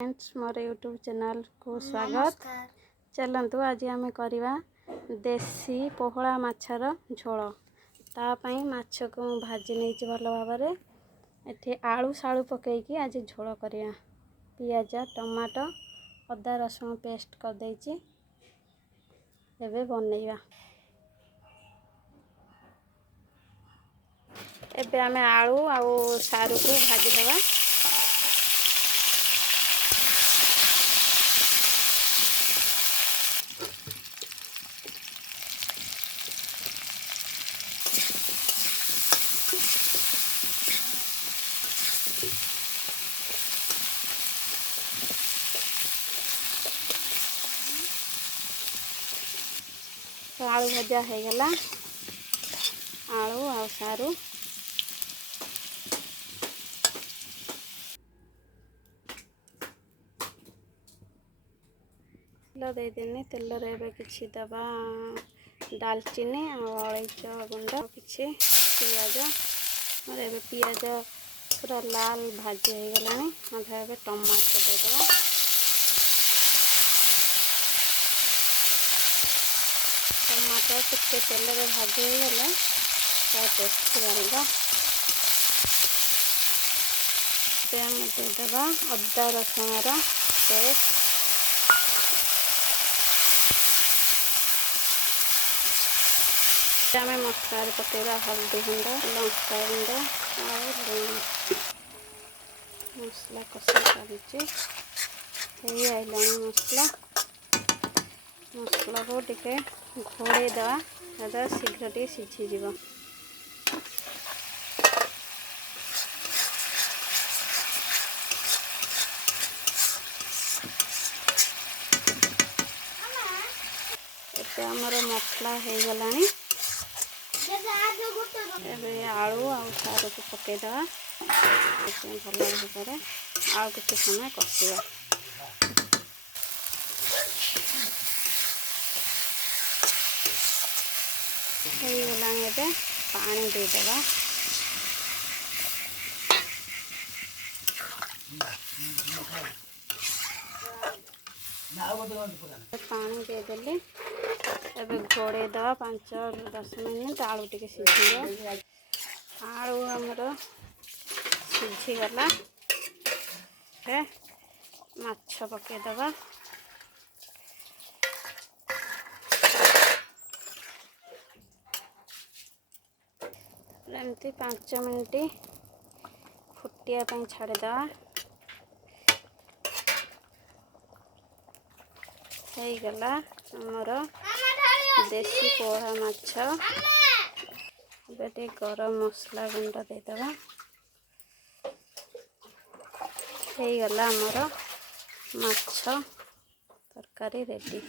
Friends मोर YouTube channel को स्वागत। चलतु आज आम करवा देसी पोहला माछर झोल। तापाई माछ को भाजी नहीं भल भाव एठी आलू सालू पकईकी आज झोल करवा। पियाज टमाटो अदा रसुण पेस्ट कर देछि। एबे बनैवा। एबे आमे आलू आउ सारू को भाजी देवा। तो आलू भजा हो गला। आलू आ सारू तेल देदेनी। तेल रे किछि दबा दालचीनी अलैच गुंड किछि पियाज और एबे पियाज पूरा लाल भाजी हो गलानी। एबे टमाटो देदेबा। टमाटो टिके तेल रे भाजी हो गले तो टेस्ट बनेगा। हम देदेबा अदा रसुण पेस्ट। आम मसला पकेगा हल्दी गुंड लंका गुंड और लुण। मसला कषा चलती आईला मसला। मसला को टिके घोड़े देवा शीघ्र टे सीझीज। आमर मसला हो गलानी। आलू आ सारू को पकईदे भल भाव आउ कि समय कषा। होगा पानी देदेबा। पानी देदेली एबे घोड़े दवा 5-10 मिनट आलू टिके सीझी। आलू आमर सीझीगला। माछ पकईदवा। एमती 5 मिनट फुटिया छाड़ीदवा। गला आमर देसी पोहा माछ। एबे गरम मसला गुंड देदेबा। गला आमर माछ तरकारी रेडी।